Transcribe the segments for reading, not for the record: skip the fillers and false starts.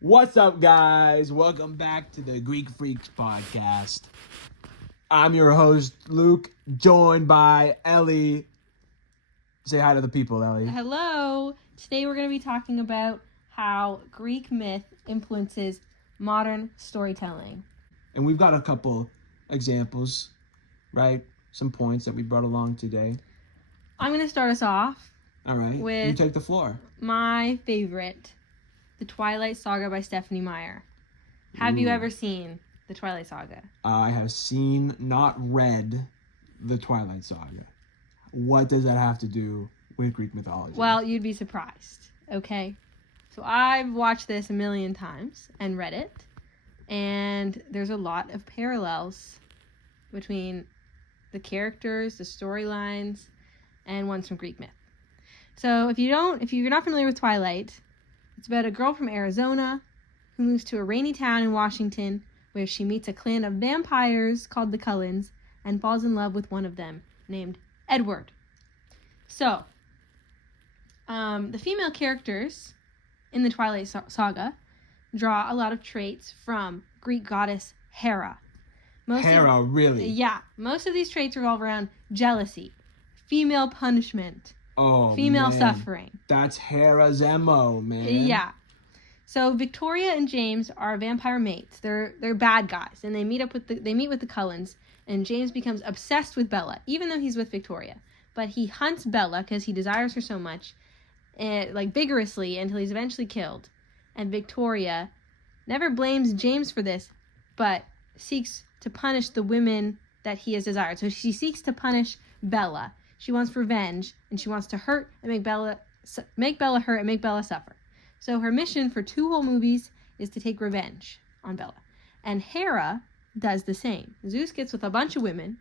What's up, guys? Welcome back to the Greek Freaks podcast. I'm your host, Luke, joined by Ellie. Say hi to the people, Ellie. Hello. Today we're going to be talking about how Greek myth influences modern storytelling. And we've got a couple examples, right? Some points that we brought along today. I'm going to start us off. All right. With you take the floor. My favorite, The Twilight Saga by Stephenie Meyer. Have you ever seen The Twilight Saga? I have seen, not read, The Twilight Saga. What does that have to do with Greek mythology? Well, you'd be surprised, okay? So I've watched this a million times and read it, and there's a lot of parallels between the characters, the storylines, and ones from Greek myth. So if you're not familiar with Twilight, it's about a girl from Arizona who moves to a rainy town in Washington where she meets a clan of vampires called the Cullens and falls in love with one of them named Edward. So, the female characters in the Twilight Saga draw a lot of traits from Greek goddess Hera. Really? Yeah. Most of these traits revolve around jealousy, female punishment, female suffering. That's Hera's MO, man. Yeah. So Victoria and James are vampire mates. They're bad guys, and they meet with the Cullens, and James becomes obsessed with Bella, even though he's with Victoria. But he hunts Bella because he desires her so much, vigorously, until he's eventually killed. And Victoria never blames James for this, but seeks to punish the women that he has desired. So she seeks to punish Bella. She wants revenge, and she wants to hurt and make Bella hurt and make Bella suffer. So her mission for 2 whole movies is to take revenge on Bella. And Hera does the same. Zeus gets with a bunch of women.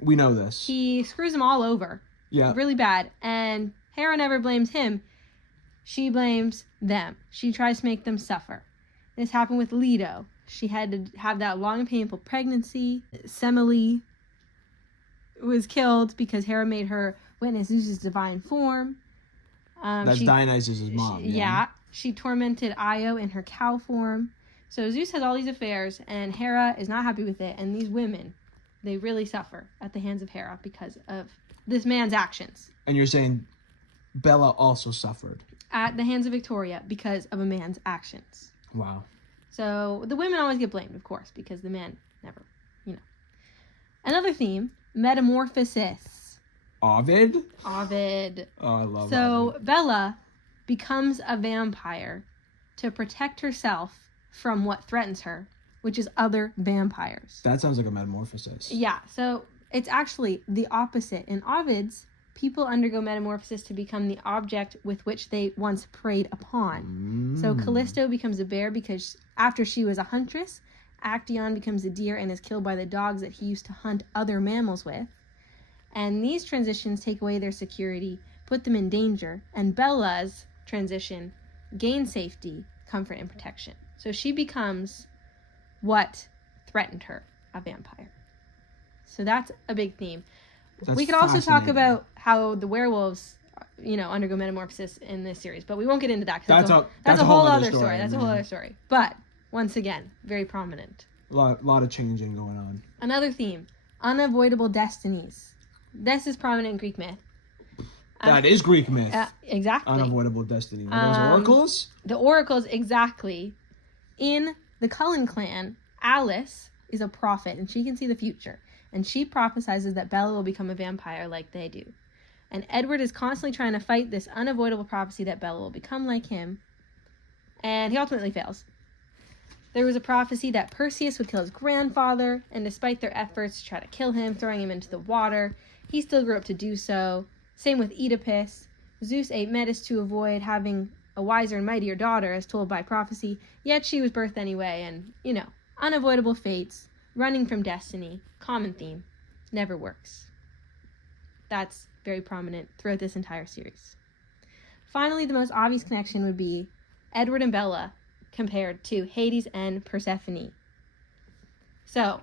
We know this. He screws them all over. Yeah. Really bad. And Hera never blames him. She blames them. She tries to make them suffer. This happened with Leto. She had to have that long and painful pregnancy. Semele was killed because Hera made her witness Zeus's divine form. That's Dionysus' mom. Yeah. She tormented Io in her cow form. So Zeus has all these affairs, and Hera is not happy with it. And these women, they really suffer at the hands of Hera because of this man's actions. And you're saying Bella also suffered? At the hands of Victoria because of a man's actions. Wow. So the women always get blamed, of course, because the man never, Another theme, metamorphosis. Ovid? Oh, I love Ovid. So Bella becomes a vampire to protect herself from what threatens her, which is other vampires. That sounds like a metamorphosis. Yeah, so it's actually the opposite. In Ovid's, people undergo metamorphosis to become the object with which they once preyed upon. So Callisto becomes a bear because after she was a huntress, Actaeon becomes a deer and is killed by the dogs that he used to hunt other mammals with. And these transitions take away their security, put them in danger, and Bella's transition gains safety, comfort, and protection. So she becomes what threatened her, a vampire. So that's a big theme. We could also talk about how the werewolves, undergo metamorphosis in this series, but we won't get into that. That's a whole other story. That's a whole other story. But once again, very prominent. A lot of changing going on. Another theme, unavoidable destinies. This is prominent in Greek myth. That is Greek myth. Exactly. Unavoidable destiny. Are those oracles? The oracles, exactly. In the Cullen clan, Alice is a prophet, and she can see the future. And she prophesizes that Bella will become a vampire like they do. And Edward is constantly trying to fight this unavoidable prophecy that Bella will become like him. And he ultimately fails. There was a prophecy that Perseus would kill his grandfather, and despite their efforts to try to kill him, throwing him into the water, he still grew up to do so. Same with Oedipus. Zeus ate Metis to avoid having a wiser and mightier daughter, as told by prophecy, yet she was birthed anyway, and, unavoidable fates, running from destiny, common theme, never works. That's very prominent throughout this entire series. Finally, the most obvious connection would be Edward and Bella compared to Hades and Persephone. So,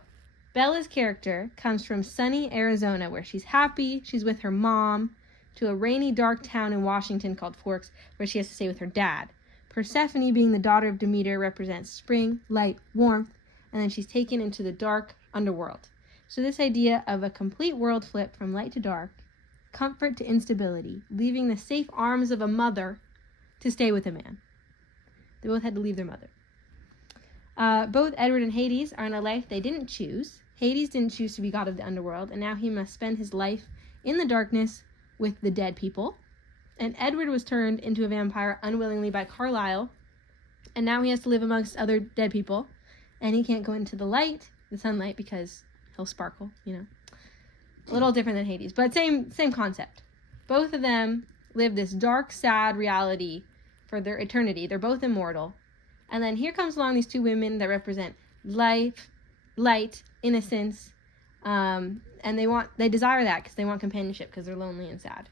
Bella's character comes from sunny Arizona, where she's happy, she's with her mom, to a rainy, dark town in Washington called Forks, where she has to stay with her dad. Persephone, being the daughter of Demeter, represents spring, light, warmth, and then she's taken into the dark underworld. So this idea of a complete world flip from light to dark, comfort to instability, leaving the safe arms of a mother to stay with a man. They both had to leave their mother. Both Edward and Hades are in a life they didn't choose. Hades didn't choose to be god of the underworld, and now he must spend his life in the darkness with the dead people. And Edward was turned into a vampire unwillingly by Carlisle, and now he has to live amongst other dead people, and he can't go into the light, the sunlight, because he'll sparkle, A little different than Hades, but same concept. Both of them live this dark, sad reality for their eternity. They're both immortal. And then here comes along these two women that represent life, light, innocence, and they desire that because they want companionship because they're lonely and sad.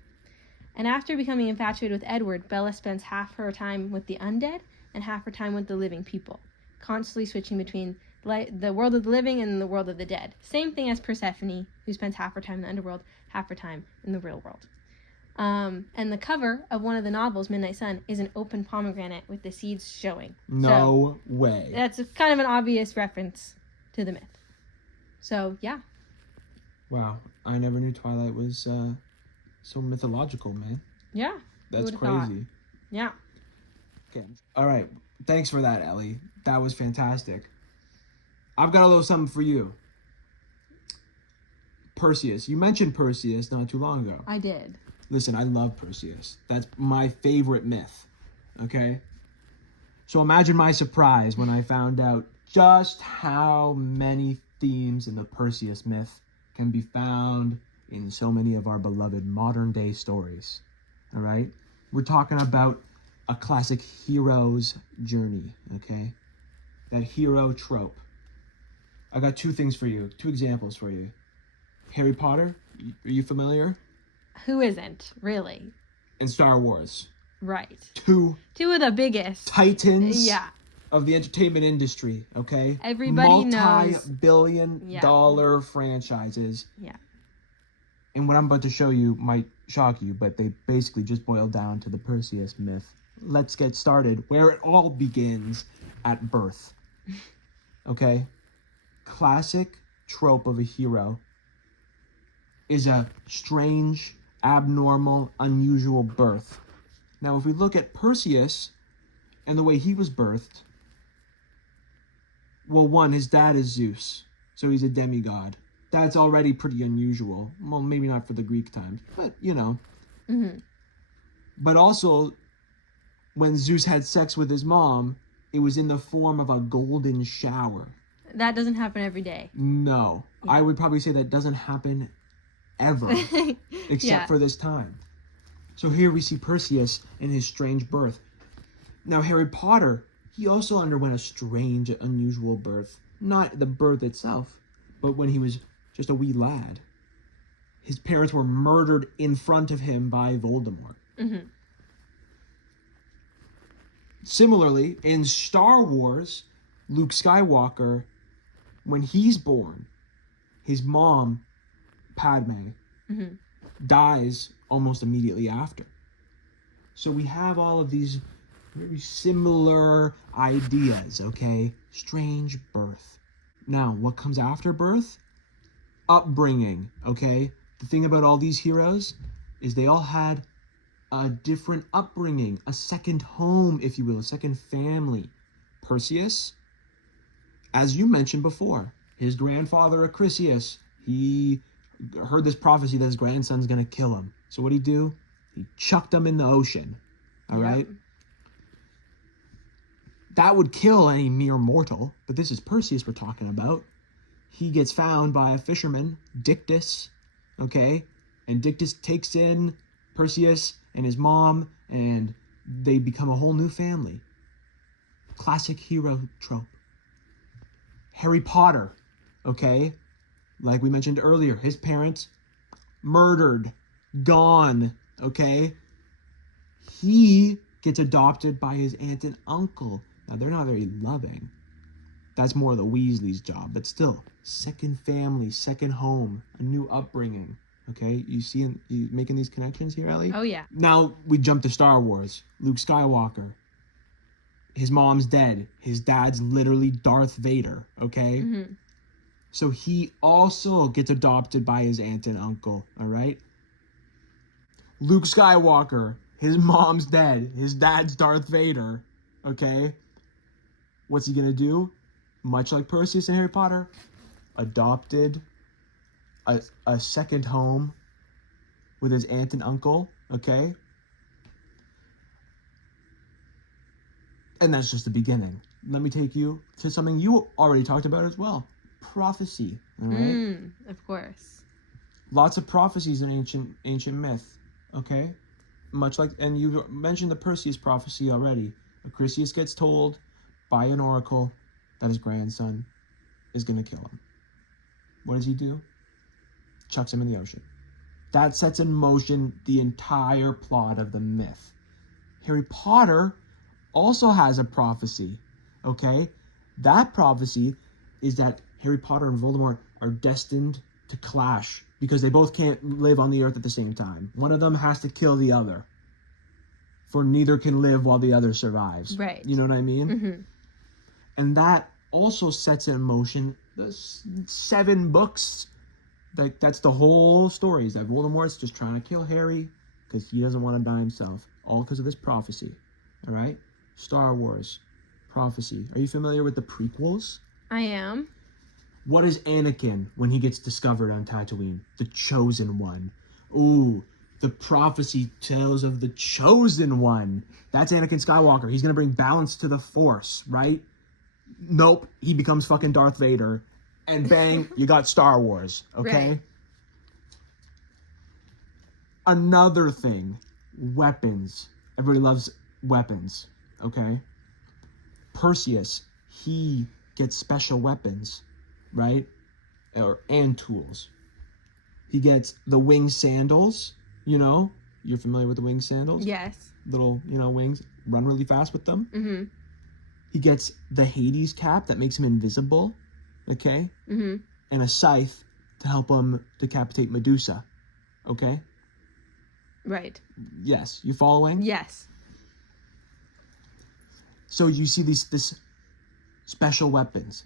And after becoming infatuated with Edward, Bella spends half her time with the undead and half her time with the living people, constantly switching between the world of the living and the world of the dead. Same thing as Persephone, who spends half her time in the underworld, half her time in the real world. And the cover of one of the novels, Midnight Sun, is an open pomegranate with the seeds showing. No way. That's kind of an obvious reference to the myth. So, yeah. Wow. I never knew Twilight was so mythological, man. Yeah. That's Who'da crazy. thought? Yeah. Okay. All right. Thanks for that, Ellie. That was fantastic. I've got a little something for you. Perseus. You mentioned Perseus not too long ago. I did. Listen, I love Perseus. That's my favorite myth. Okay? So imagine my surprise when I found out just how many themes in the Perseus myth can be found in so many of our beloved modern day stories. All right? We're talking about a classic hero's journey, okay? That hero trope. I got two examples for you. Harry Potter, are you familiar? Who isn't, really? And Star Wars. Right. Two of the biggest. titans Yeah. of the entertainment industry, okay? Everybody knows. Multi-billion dollar franchises. Yeah. And what I'm about to show you might shock you, but they basically just boil down to the Perseus myth. Let's get started where it all begins, at birth. Okay? Classic trope of a hero is a strange, abnormal, unusual birth. Now, if we look at Perseus and the way he was birthed, well, one, his dad is Zeus, so he's a demigod. That's already pretty unusual. Well, maybe not for the Greek times, but, Mm-hmm. But also, when Zeus had sex with his mom, it was in the form of a golden shower. That doesn't happen every day. No. Yeah. I would probably say that doesn't happen ever, except for this time. So here we see Perseus in his strange birth. Now, Harry Potter, he also underwent a strange, unusual birth. Not the birth itself, but when he was just a wee lad. His parents were murdered in front of him by Voldemort. Mm-hmm. Similarly, in Star Wars, Luke Skywalker, when he's born, his mom, Padme, Mm-hmm. dies almost immediately after. So we have all of these very similar ideas, okay? Strange birth. Now, what comes after birth? Upbringing, okay? The thing about all these heroes is they all had a different upbringing, a second home, if you will, a second family. Perseus, as you mentioned before, his grandfather Acrisius, he heard this prophecy that his grandson's gonna kill him. So what'd he do? He chucked him in the ocean. All right? That would kill any mere mortal, but this is Perseus we're talking about. He gets found by a fisherman, Dictys, okay? And Dictys takes in Perseus and his mom, and they become a whole new family. Classic hero trope. Harry Potter, okay? Like we mentioned earlier, his parents murdered, gone, okay? He gets adopted by his aunt and uncle. Now, they're not very loving. That's more the Weasleys' job, but still, second family, second home, a new upbringing, okay? You making these connections here, Ellie? Oh, yeah. Now, we jump to Star Wars. Luke Skywalker. his mom's dead. His dad's literally Darth Vader, okay? Mm-hmm. So he also gets adopted by his aunt and uncle, all right? Luke Skywalker, his mom's dead. His dad's Darth Vader, okay? What's he gonna do? Much like Perseus and Harry Potter, adopted a second home with his aunt and uncle, okay? And that's just the beginning. Let me take you to something you already talked about as well. Prophecy, all right? Of course. Lots of prophecies in ancient myth, okay? Much like, and you mentioned the Perseus prophecy already. Odysseus gets told by an oracle that his grandson is going to kill him. What does he do? Chucks him in the ocean. That sets in motion the entire plot of the myth. Harry Potter also has a prophecy, okay? That prophecy is that Harry Potter and Voldemort are destined to clash because they both can't live on the earth at the same time. One of them has to kill the other, for neither can live while the other survives. Right. You know what I mean? Mm-hmm. And that also sets in motion the 7 books. That's the whole story, is that Voldemort's just trying to kill Harry because he doesn't want to die himself. All because of this prophecy. All right? Star Wars. Prophecy. Are you familiar with the prequels? I am. What is Anakin when he gets discovered on Tatooine? The Chosen One. Ooh, the prophecy tells of the Chosen One. That's Anakin Skywalker. He's going to bring balance to the Force, right? Nope. He becomes fucking Darth Vader. And bang, you got Star Wars, okay? Right. Another thing, weapons. Everybody loves weapons, okay? Perseus, he gets special weapons, right? And tools. He gets the winged sandals, you know? You're familiar with the winged sandals? Yes. Little, wings. Run really fast with them. Mm-hmm. He gets the Hades cap that makes him invisible, okay? Mm-hmm. And a scythe to help him decapitate Medusa, okay? Right. Yes, you following? Yes. So you see this special weapons,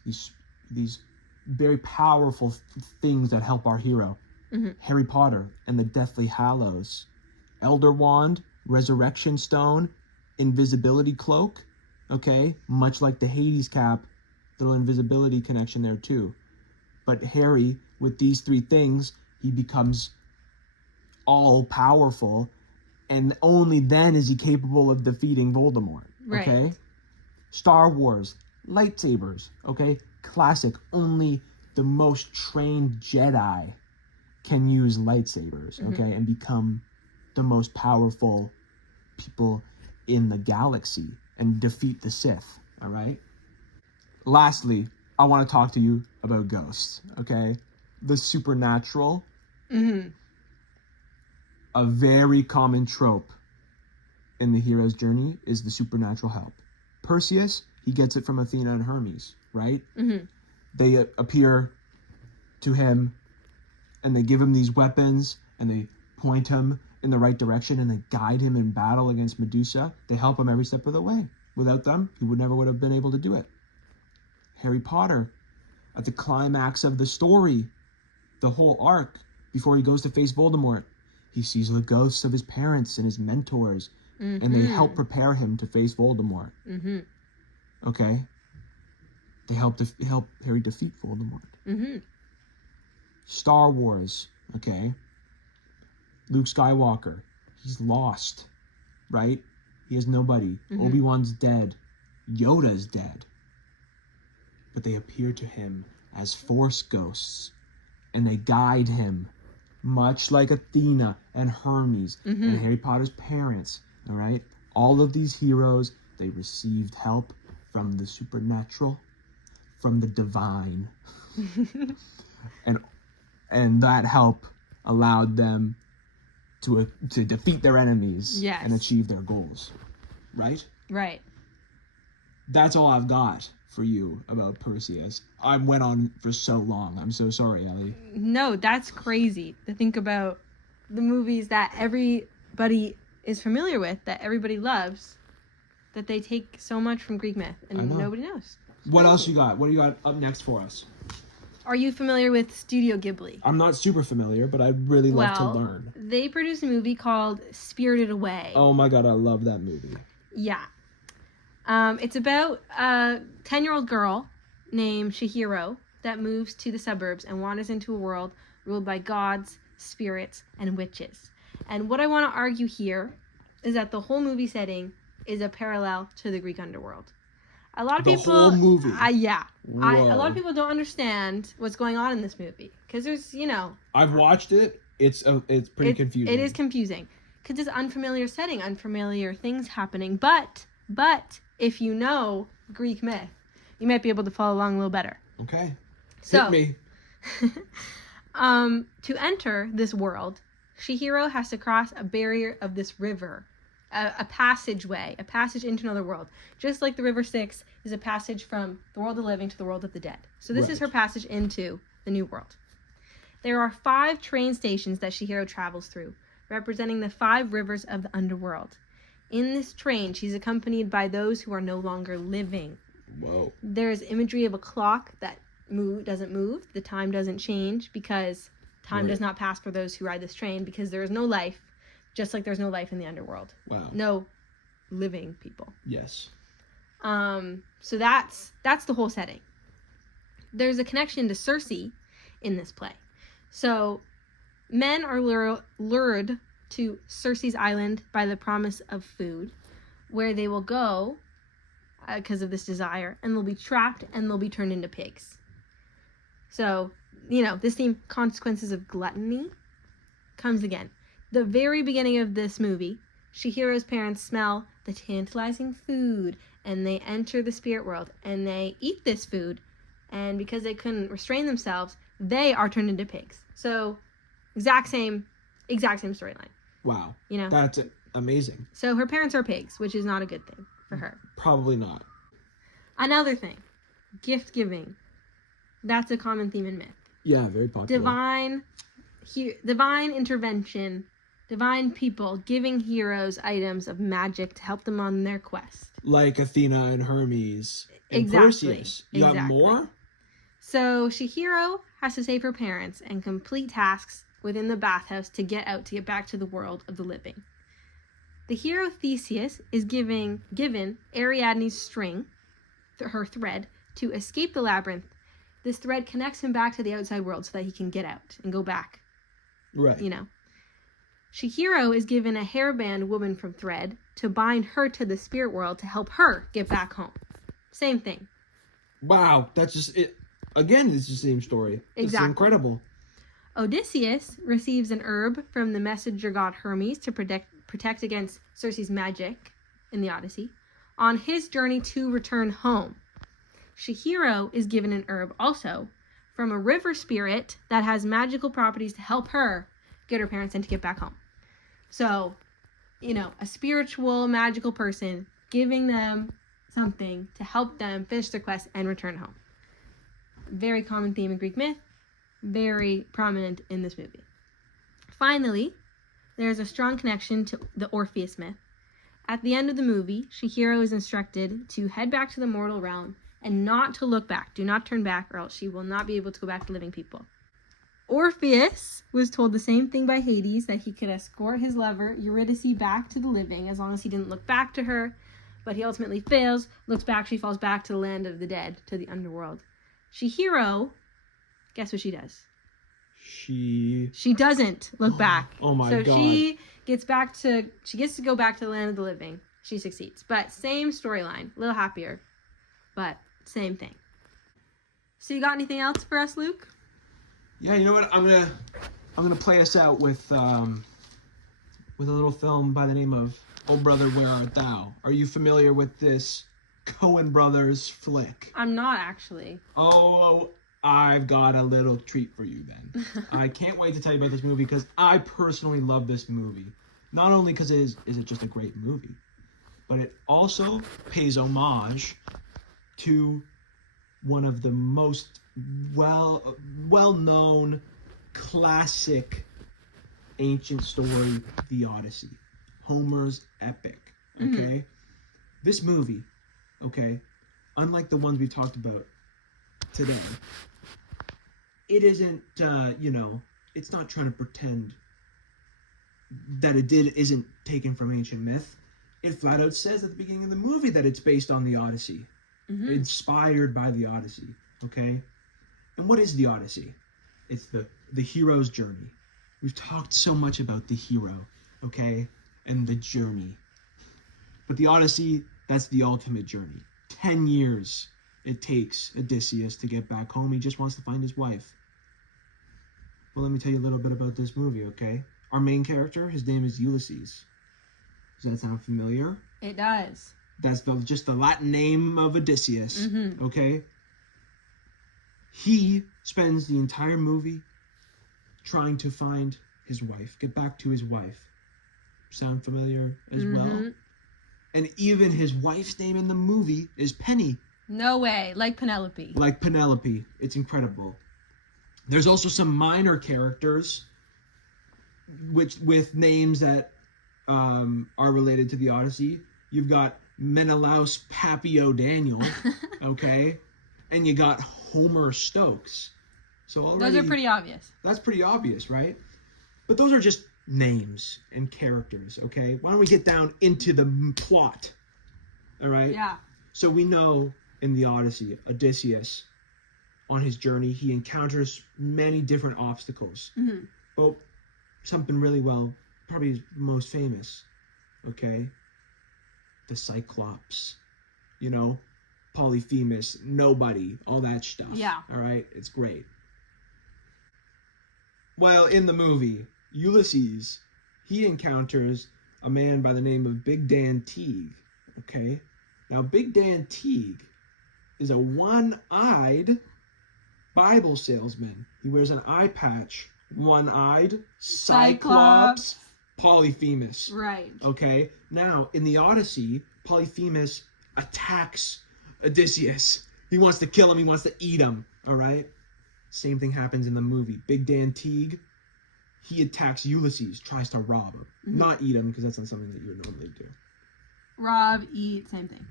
these very powerful things that help our hero. Mm-hmm. Harry Potter and the Deathly Hallows, Elder Wand, Resurrection Stone, Invisibility Cloak, okay? Much like the Hades cap, little invisibility connection there too. But Harry, with these 3 things, he becomes all powerful, and only then is he capable of defeating Voldemort, okay? Right. Star Wars, lightsabers, okay? Classic. Only the most trained Jedi can use lightsabers, okay? And become the most powerful people in the galaxy and defeat the Sith, all right? Lastly, I want to talk to you about ghosts, okay? The supernatural. Mm-hmm. A very common trope in the hero's journey is the supernatural help. Perseus, he gets it from Athena and Hermes, right? Mm-hmm. They appear to him and they give him these weapons and they point him in the right direction and they guide him in battle against Medusa. They help him every step of the way. Without them, he would have been able to do it. Harry Potter, at the climax of the story, the whole arc, before he goes to face Voldemort, he sees the ghosts of his parents and his mentors, and they help prepare him to face Voldemort. Mm-hmm. Okay? They help Harry defeat Voldemort. Mm-hmm. Star Wars, okay? Luke Skywalker, he's lost, right? He has nobody. Mm-hmm. Obi-Wan's dead. Yoda's dead. But they appear to him as Force ghosts, and they guide him, much like Athena and Hermes and Harry Potter's parents, all right? All of these heroes, they received help from the supernatural, from the divine. and that help allowed them to defeat their enemies and achieve their goals, right? Right. That's all I've got for you about Perseus. I went on for so long. I'm so sorry, Ellie. No, that's crazy to think about the movies that everybody is familiar with, that everybody loves. that they take so much from Greek myth I and know. nobody knows. What else you got? What do you got up next for us? Are you familiar with Studio Ghibli? I'm not super familiar, but I'd really love to Well, learn. they produced a movie called Spirited Away. Oh my god, I love that movie. Yeah. It's about a 10-year-old girl named Chihiro that moves to the suburbs and wanders into a world ruled by gods, spirits, and witches. And what I want to argue here is that the whole movie setting is a parallel to the Greek underworld. A lot of The people, whole movie? yeah. A Whoa. lot of people don't understand what's going on in this movie because there's, I've watched it. It's pretty confusing. It is confusing because it's unfamiliar setting, unfamiliar things happening. But if you know Greek myth, you might be able to follow along a little better. Okay. So, Hit me. To enter this world, Chihiro has to cross a barrier of this river, a passageway, a passage into another world. Just like the River Styx is a passage from the world of the living to the world of the dead. So this is her passage into the new world. There are 5 train stations that Chihiro travels through, representing the 5 rivers of the underworld. In this train, she's accompanied by those who are no longer living. Whoa. There's imagery of a clock that doesn't move. The time doesn't change because time does not pass for those who ride this train because there is no life, just like there's no life in the underworld. Wow. No living people. Yes. So that's the whole setting. There's a connection to Circe in this play. So men are lured to Circe's island by the promise of food, where they will go because of this desire, and they'll be trapped and they'll be turned into pigs. So, this theme, consequences of gluttony, comes again. The very beginning of this movie, Chihiro's parents smell the tantalizing food, and they enter the spirit world, and they eat this food, and because they couldn't restrain themselves, they are turned into pigs. So, exact same storyline. Wow. You know? That's amazing. So her parents are pigs, which is not a good thing for her. Probably not. Another thing, gift giving. That's a common theme in myth. Yeah, very popular. Divine intervention, divine people giving heroes items of magic to help them on their quest. Like Athena and Hermes and Exactly. Perseus. You got more? So Chihiro has to save her parents and complete tasks within the bathhouse to get back to the world of the living. The hero Theseus is given Ariadne's string, her thread, to escape the labyrinth. This thread connects him back to the outside world so that he can get out and go back. Right. Chihiro is given a hairband woven from thread to bind her to the spirit world to help her get back home. Same thing. Wow, that's just it. Again, it's the same story. Exactly. It's incredible. Odysseus receives an herb from the messenger god Hermes to protect against Circe's magic in the Odyssey on his journey to return home. Chihiro is given an herb also from a river spirit that has magical properties to help her get her parents and to get back home. So, a spiritual, magical person giving them something to help them finish their quest and return home. Very common theme in Greek myth, very prominent in this movie. Finally, there is a strong connection to the Orpheus myth. At the end of the movie, Chihiro is instructed to head back to the mortal realm and not to look back. Do not turn back, or else she will not be able to go back to living people. Orpheus was told the same thing by Hades, that he could escort his lover Eurydice back to the living as long as he didn't look back to her, but he ultimately fails, looks back, she falls back to the land of the dead, to the underworld. Chihiro, guess what she does? She doesn't look back. Oh my god. So she gets to go back to the land of the living. She succeeds. But same storyline, a little happier, but same thing. So you got anything else for us, Luke? Yeah, you know what? I'm gonna play us out with a little film by the name of Oh Brother, Where Art Thou? Are you familiar with this Coen Brothers flick? I'm not actually. Oh, I've got a little treat for you then. I can't wait to tell you about this movie because I personally love this movie. Not only because is it just a great movie, but it also pays homage to one of the most well-known classic ancient story, the Odyssey, Homer's epic. Okay, This movie, okay, unlike the ones we've talked about today, it isn't, it's not trying to pretend that isn't taken from ancient myth. It flat out says at the beginning of the movie that it's based on the Odyssey, inspired by the Odyssey, okay? And what is the Odyssey? It's the hero's journey. We've talked so much about the hero, okay, and the journey. But the Odyssey, that's the ultimate journey. 10 years it takes Odysseus to get back home. He just wants to find his wife. Well, let me tell you a little bit about this movie, okay? Our main character, his name is Ulysses. Does that sound familiar? It does. That's just the Latin name of Odysseus, Mm-hmm. okay? He spends the entire movie trying to find his wife, get back to his wife. Sound familiar as well? And even his wife's name in the movie is Penny. No way. Like Penelope. Like Penelope. It's incredible. There's also some minor characters with names that are related to the Odyssey. You've got Menelaus Papio Daniel, okay? And you got Homer Stokes. So already, Those are pretty obvious. That's pretty obvious, right? But those are just names and characters, okay? Why don't we get down into the plot, all right? Yeah. So we know in the Odyssey, Odysseus, on his journey, he encounters many different obstacles. Mm-hmm. But something really probably the most famous, okay? The Cyclops, Polyphemus, nobody, all that stuff. Yeah. All right? It's great. Well, in the movie, Ulysses, he encounters a man by the name of Big Dan Teague, okay? Now, Big Dan Teague is a one-eyed Bible salesman. He wears an eye patch. One-eyed Cyclops Polyphemus. Right. Okay? Now, in the Odyssey, Polyphemus attacks Odysseus. He wants to kill him. He wants to eat him. All right? Same thing happens in the movie. Big Dan Teague, he attacks Ulysses, tries to rob him. Mm-hmm. Not eat him, because that's not something that you would normally do. Rob, eat, same thing.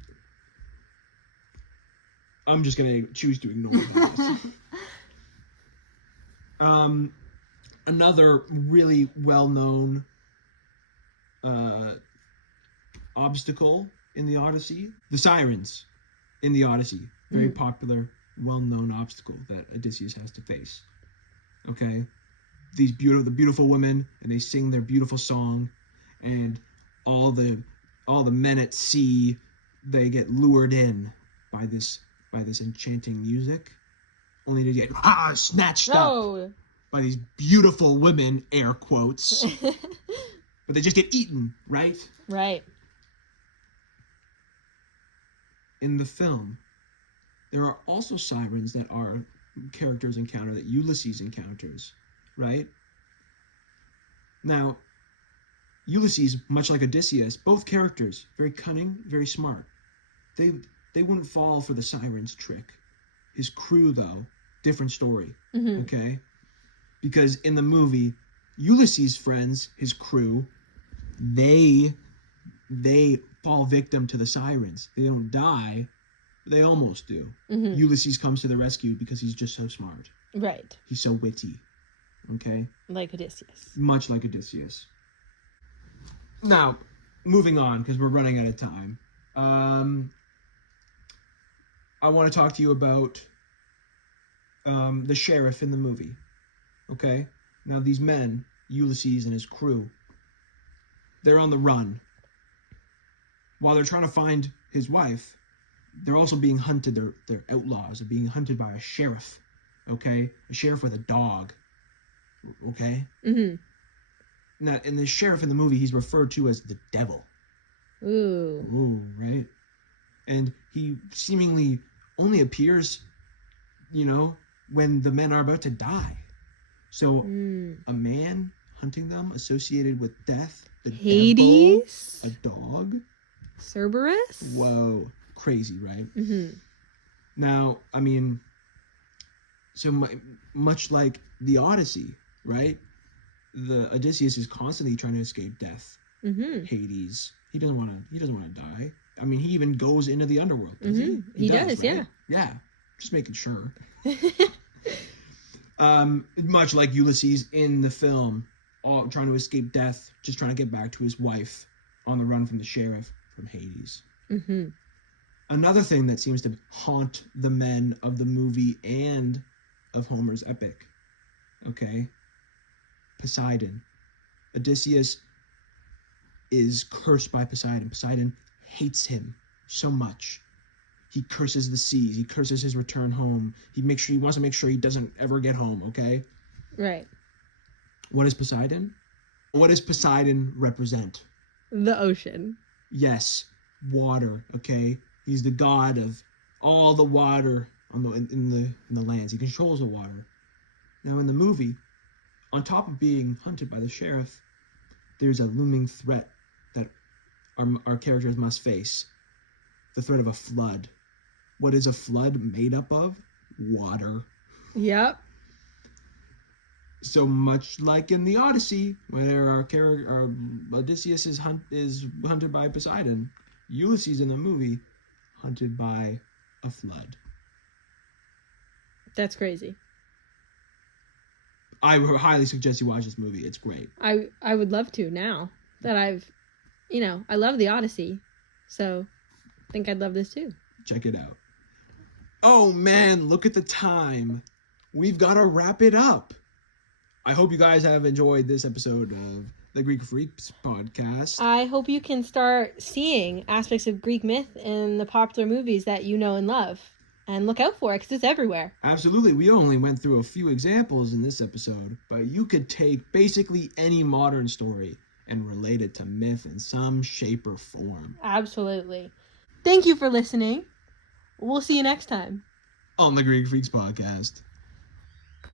I'm just going to choose to ignore that. Another really well-known obstacle in the Odyssey, the sirens in the Odyssey. Very popular, well-known obstacle that Odysseus has to face. Okay? The beautiful women, and they sing their beautiful song, and all the men at sea, they get lured in by this enchanting music, only to get snatched up by these beautiful women, air quotes. But they just get eaten, right? Right. In the film, there are also sirens that are characters encounter that Ulysses encounters, right? Now, Ulysses, much like Odysseus, both characters, very cunning, very smart. They wouldn't fall for the siren's trick. His crew, though, different story, okay? Because in the movie, Ulysses' friends, his crew, they fall victim to the sirens. They don't die, but they almost do. Ulysses comes to the rescue because he's just so smart. Right. He's so witty, okay? Like Odysseus. Much like Odysseus. Now, moving on, because we're running out of time. I want to talk to you about the sheriff in the movie. Okay? Now, these men, Ulysses and his crew, they're on the run. While they're trying to find his wife, they're also being hunted. They're outlaws. They're being hunted by a sheriff. Okay? A sheriff with a dog. Okay? Now, in the sheriff in the movie, he's referred to as the devil. Ooh, right? And he seemingly only appears, when the men are about to die. So, a man hunting them associated with death, the Hades? devil, a dog. Cerberus? Whoa, crazy, right? Now, I mean, so much like the Odyssey, right? The Odysseus is constantly trying to escape death. Hades, he doesn't want to die. I mean, he even goes into the underworld. Does He does, right? yeah. Yeah, just making sure. Much like Ulysses in the film, all trying to escape death, just trying to get back to his wife on the run from the sheriff from Hades. Mm-hmm. Another thing that seems to haunt the men of the movie and of Homer's epic, okay? Poseidon. Odysseus is cursed by Poseidon. Poseidon hates him so much. He curses the seas. He curses his return home. He wants to make sure he doesn't ever get home, okay? Right. What is Poseidon? What does Poseidon represent? The ocean. Yes, water, okay? He's the god of all the water in the lands. He controls the water. Now in the movie, on top of being hunted by the sheriff, there's a looming threat that our characters must face. The threat of a flood. What is a flood made up of? Water. Yep. So much like in the Odyssey, where our Odysseus is hunted by Poseidon, Ulysses in the movie hunted by a flood. That's crazy. I would highly suggest you watch this movie. It's great. I would love to now that I love the Odyssey, so I think I'd love this too. Check it out. Oh man, look at the time. We've got to wrap it up. I hope you guys have enjoyed this episode of the Greek Freaks podcast. I hope you can start seeing aspects of Greek myth in the popular movies that you know and love. And look out for it, because it's everywhere. Absolutely. We only went through a few examples in this episode, but you could take basically any modern story and relate it to myth in some shape or form. Absolutely. Thank you for listening. We'll see you next time. On the Greek Freaks podcast.